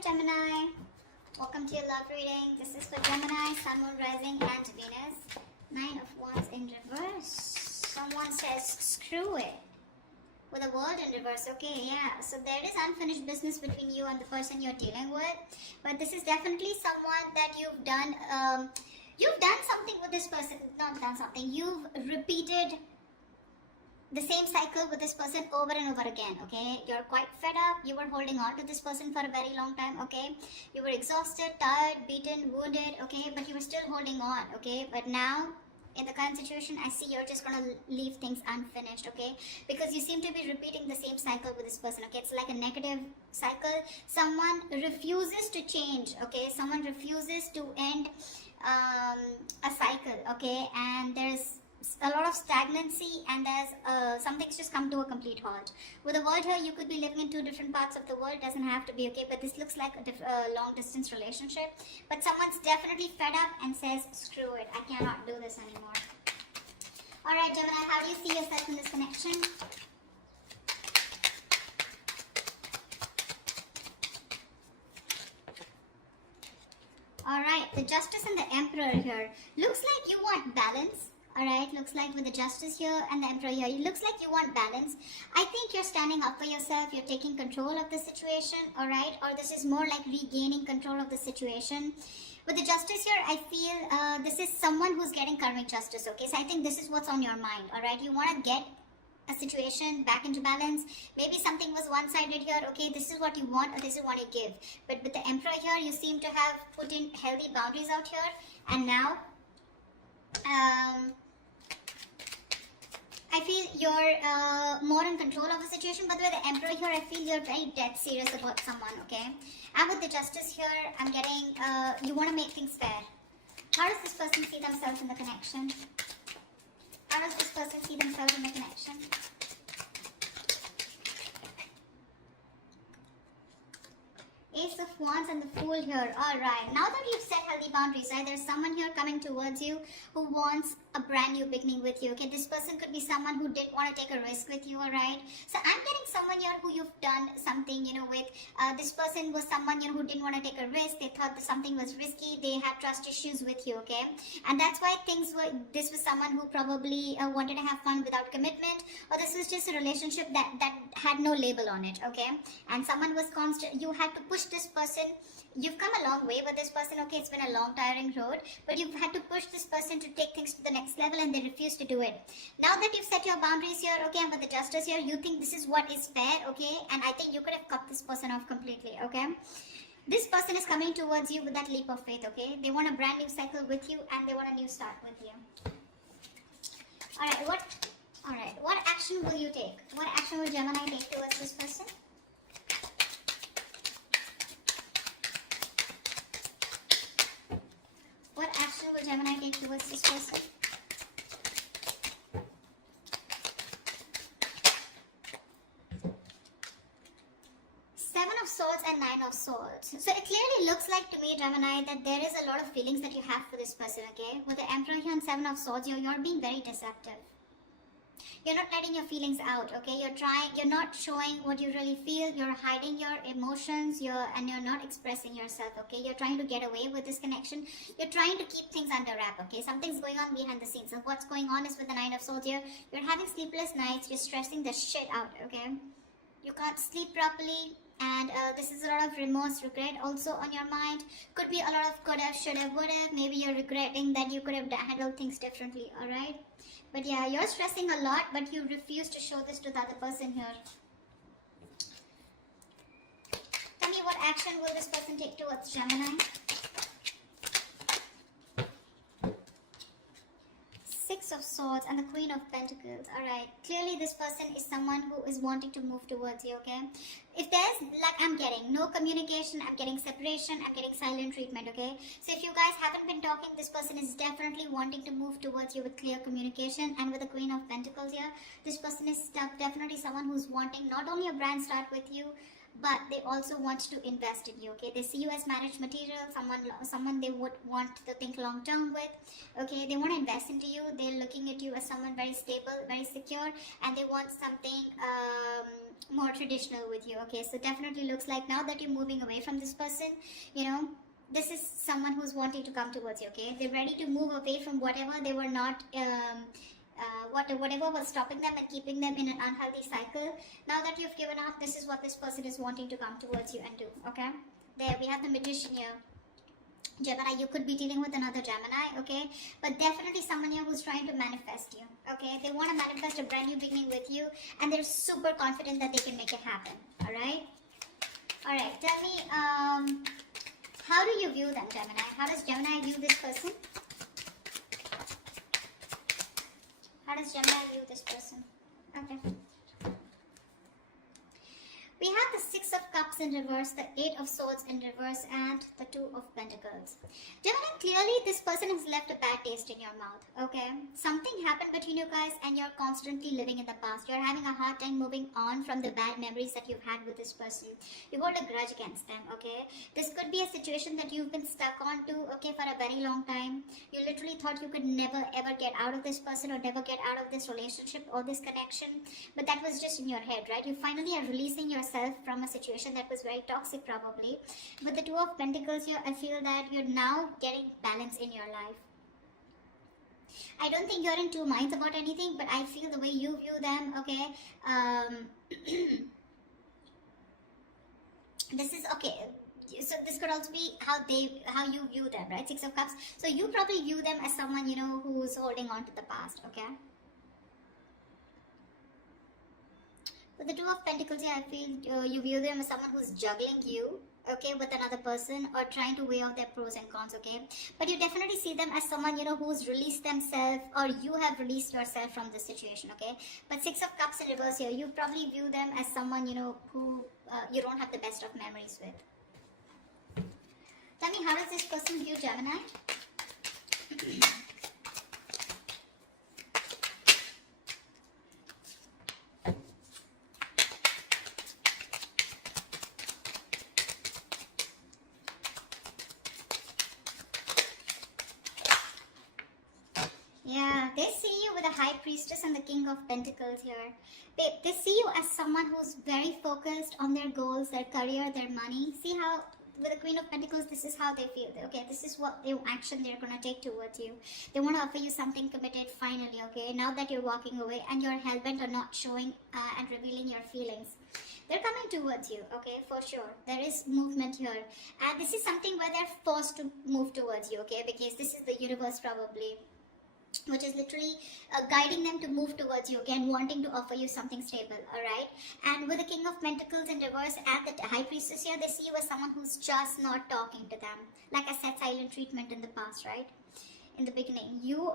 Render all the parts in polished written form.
Alright Gemini, welcome to your love reading. This is for Gemini, Sun, Moon, Rising and Venus. 9 of Wands in reverse. Someone says screw it. With a world in reverse. Okay, yeah. So there is unfinished business between you and the person you're dealing with. But this is definitely someone that you've done something with this person. Not done something. You've repeated the same cycle with this person over and over again, okay? You're quite fed up. You were holding on to this person for a very long time, okay? You were exhausted, tired, beaten, wounded, okay? But you were still holding on, okay? But now, in the current situation, I see you're just gonna leave things unfinished, okay? Because you seem to be repeating the same cycle with this person, okay? It's like a negative cycle. Someone refuses to change, okay? Someone refuses to end a cycle, okay? And there's a lot of stagnancy, and there's something's just come to a complete halt. With the world here, you could be living in two different parts of the world. Doesn't have to be, okay? But this looks like a long distance relationship. But someone's definitely fed up and says, screw it, I cannot do this anymore. Alright Gemini, how do you see yourself in this connection? Alright, the Justice and the Emperor here. Looks like you want balance. Alright, looks like with the Justice here and the Emperor here, it looks like you want balance. I think you're standing up for yourself, you're taking control of the situation, alright? Or this is more like regaining control of the situation. With the Justice here, I feel this is someone who's getting karmic justice, okay? So I think this is what's on your mind, alright? You want to get a situation back into balance. Maybe something was one-sided here, okay? This is what you want or this is what you give. But with the Emperor here, you seem to have put in healthy boundaries out here. And now I feel you're more in control of the situation. But with the Emperor here, I feel you're very dead serious about someone, okay? And with the Justice here, I'm getting, you want to make things fair. How does this person see themselves in the connection? How does this person see themselves in the connection? Ace of Wands and the Fool here. Alright, now that you've set healthy boundaries, right, there's someone here coming towards you who wants a brand new beginning with you, okay? This person could be someone who didn't want to take a risk with you, alright? So I'm getting someone here who you've done something, you know, with. This person was someone, you know, who didn't want to take a risk. They thought that something was risky. They had trust issues with you, okay? And that's why this was someone who probably wanted to have fun without commitment, or this was just a relationship that had no label on it, okay? And someone was constant. You had to push this person. You've come a long way with this person, okay? It's been a long, tiring road, but you've had to push this person to take things to the next level, and they refuse to do it. Now that you've set your boundaries here, okay, and with the Justice here, you think this is what is fair, okay? And I think you could have cut this person off completely, okay? This person is coming towards you with that leap of faith, okay? They want a brand new cycle with you, and they want a new start with you. Alright, what action will you take? What action will Gemini take towards this person? What action will Gemini take towards this person? Seven of Swords and Nine of Swords. So it clearly looks like to me, Gemini, that there is a lot of feelings that you have for this person, okay? With the Emperor here and Seven of Swords, you're being very deceptive. You're not letting your feelings out, okay? You're not showing what you really feel. You're hiding your emotions, and you're not expressing yourself, okay? You're trying to get away with this connection. You're trying to keep things under wrap, okay? Something's going on behind the scenes. So what's going on is with the Nine of Swords here, you're having sleepless nights. You're stressing the shit out, okay? You can't sleep properly. And this is a lot of remorse, regret also on your mind. Could be a lot of could have, should have, would have. Maybe you're regretting that you could have handled things differently, alright? But yeah, you're stressing a lot, but you refuse to show this to the other person here. Tell me, what action will this person take towards Gemini? Six of Swords and the Queen of Pentacles. Alright, clearly this person is someone who is wanting to move towards you, okay? If there's, like I'm getting, no communication, I'm getting separation, I'm getting silent treatment, okay? So if you guys haven't been talking, this person is definitely wanting to move towards you with clear communication. And with the Queen of Pentacles here, this person is definitely someone who's wanting not only a brand start with you, but they also want to invest in you, okay? They see you as marriage material, someone they would want to think long term with, okay? They want to invest into you. They're looking at you as someone very stable, very secure, and they want something more traditional with you. Okay, so definitely looks like now that you're moving away from this person, you know, this is someone who's wanting to come towards you. Okay, they're ready to move away from whatever they were not whatever was stopping them and keeping them in an unhealthy cycle. Now that you've given up, this is what this person is wanting to come towards you and do. Okay, there we have the Magician here. Gemini, you could be dealing with another Gemini, okay? But definitely someone here who's trying to manifest you, okay? They want to manifest a brand new beginning with you, and they're super confident that they can make it happen, all right? All right, tell me, how do you view them, Gemini? How does Gemini view this person? How does Gemini view this person? Okay. We have the Six of Cups in reverse, the Eight of Swords in reverse, and the Two of Pentacles. Gemini, clearly this person has left a bad taste in your mouth, okay? Something happened between you guys and you're constantly living in the past. You're having a hard time moving on from the bad memories that you've had with this person. You hold a grudge against them, okay? This could be a situation that you've been stuck on to, okay, for a very long time. You literally thought you could never ever get out of this person or never get out of this relationship or this connection. But that was just in your head, right? You finally are releasing yourself from a situation that was very toxic probably. With the Two of Pentacles here, I feel that you're now getting balance in your life. I don't think you're in two minds about anything, but I feel the way you view them, okay, this is okay. So this could also be how you view them, right? Six of Cups. So you probably view them as someone, you know, who's holding on to the past, okay? With the Two of Pentacles here, I feel you view them as someone who's juggling you, okay, with another person or trying to weigh out their pros and cons, okay? But you definitely see them as someone, you know, who's released themselves or you have released yourself from this situation, okay? But Six of Cups in reverse here, you probably view them as someone, you know, who you don't have the best of memories with. Tell me, how does this person view Gemini? Yeah, they see you with the High Priestess and the King of Pentacles here. They see you as someone who's very focused on their goals, their career, their money. See how with the Queen of Pentacles, this is how they feel. Okay, this is what the action they're going to take towards you. They want to offer you something committed finally, okay? Now that you're walking away and you're hell-bent on not showing and revealing your feelings. They're coming towards you, okay, for sure. There is movement here. And this is something where they're forced to move towards you, okay? Because this is the universe probably, which is literally guiding them to move towards you again, wanting to offer you something stable, alright? And with the King of Pentacles in reverse and the High Priestess here, they see you as someone who's just not talking to them. Like I said, silent treatment in the past, right? In the beginning. You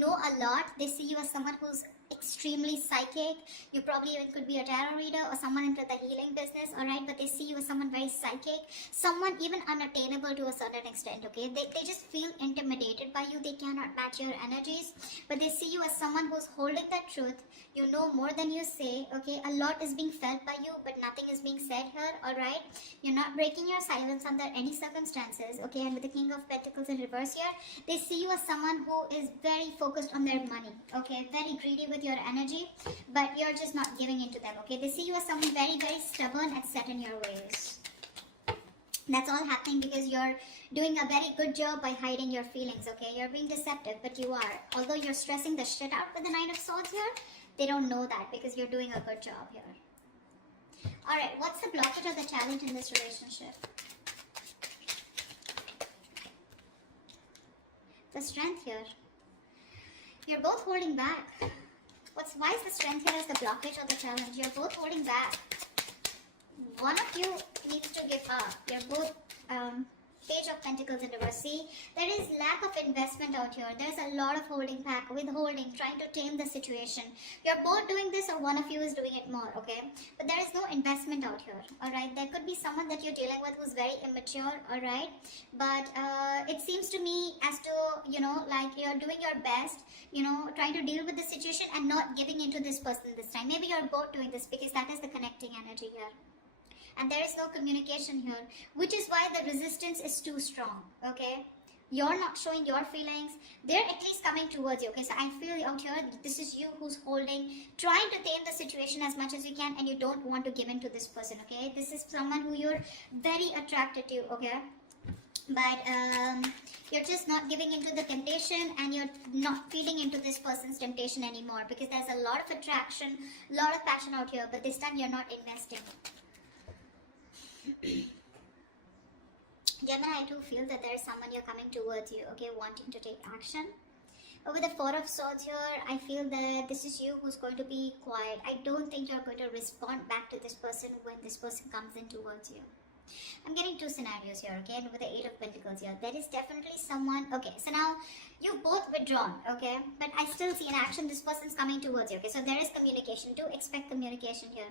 know a lot. They see you as someone who's extremely psychic. You probably even could be a tarot reader or someone into the healing business, alright? But they see you as someone very psychic, someone even unattainable to a certain extent, okay? They just feel intimidated by you. They cannot match your energies, but they see you as someone who's holding the truth. You know more than you say, okay? A lot is being felt by you, but nothing is being said here, alright? You're not breaking your silence under any circumstances, okay? And with the King of Pentacles in reverse here, they see you as someone who is very focused on their money, okay? Very greedy with your energy, but you're just not giving into them, okay? They see you as someone very, very stubborn and set in your ways. That's all happening because you're doing a very good job by hiding your feelings, okay? You're being deceptive, but you are. Although you're stressing the shit out with the Nine of Swords here, they don't know that because you're doing a good job here. Alright, what's the blockage or the challenge in this relationship? The Strength here. You're both holding back. Why is the Strength here as the blockage or the challenge? You're both holding back. One of you needs to give up. You're both Page of Pentacles in reverse. See, there is lack of investment out here. There's a lot of holding back, withholding, trying to tame the situation. You're both doing this or one of you is doing it more, okay? But there is no investment out here, alright? There could be someone that you're dealing with who's very immature, alright? But it seems to me as to, you know, like you're doing your best, you know, trying to deal with the situation and not giving into this person this time. Maybe you're both doing this because that is the connecting energy here. And there is no communication here, which is why the resistance is too strong, okay? you're not showing your feelings, they're at least coming towards you. Okay, so I feel out here this is you who's trying to tame the situation as much as you can, and you don't want to give in to this person. Okay, this is someone who you're very attracted to. Okay, but you're just not giving into the temptation, and you're not feeding into this person's temptation anymore, because there's a lot of attraction, a lot of passion out here, but this time you're not investing. Gemini, I do feel that there is someone you're coming towards you, okay, wanting to take action. With the Four of Swords here, I feel that this is you who's going to be quiet. I don't think you're going to respond back to this person when this person comes in towards you. I'm getting two scenarios here, okay, and with the Eight of Pentacles here, there is definitely someone, okay, so now you've both withdrawn, okay, but I still see an action. This person's coming towards you, okay, so there is communication. Do expect communication here.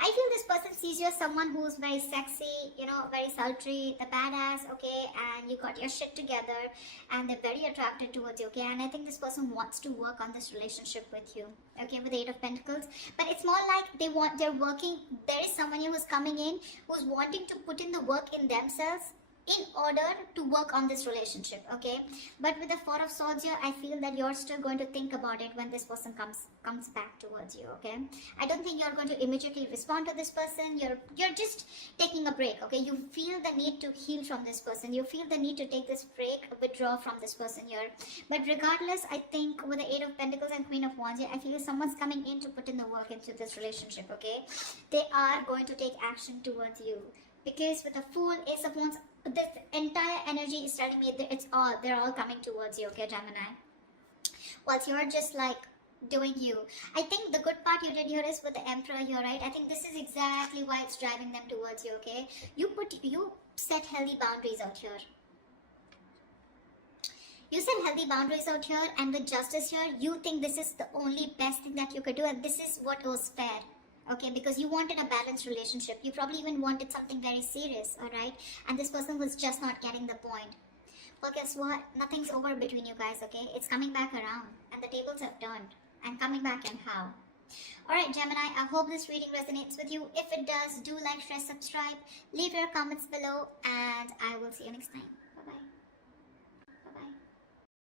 I feel this person sees you as someone who's very sexy, you know, very sultry, the badass, okay, and you got your shit together, and they're very attracted towards you, okay, and I think this person wants to work on this relationship with you, okay, with the Eight of Pentacles, but it's more like they're working, there is someone here who's coming in, who's wanting to put in the work in themselves in order to work on this relationship, okay, but with the Four of Swords here, I feel that you're still going to think about it when this person comes back towards you, okay. I don't think you're going to immediately respond to this person. You're just taking a break, okay. You feel the need to heal from this person, you feel the need to take this break, withdraw from this person here, but regardless, I think with the Eight of Pentacles and Queen of Wands here, I feel someone's coming in to put in the work into this relationship, okay. They are going to take action towards you, because with the Fool, Ace of Wands, this entire energy is telling me that they're all coming towards you, okay, Gemini. Whilst you're just like doing you. I think the good part you did here is with the Emperor here, right? I think this is exactly why it's driving them towards you, okay? You set healthy boundaries out here. You set healthy boundaries out here, and with Justice here, you think this is the only best thing that you could do, and this is what was fair. Okay, because you wanted a balanced relationship. You probably even wanted something very serious, alright? And this person was just not getting the point. Well, guess what? Nothing's over between you guys, okay? It's coming back around. And the tables have turned. And coming back and how? Alright, Gemini, I hope this reading resonates with you. If it does, do like, share, subscribe. Leave your comments below. And I will see you next time. Bye-bye. Bye-bye.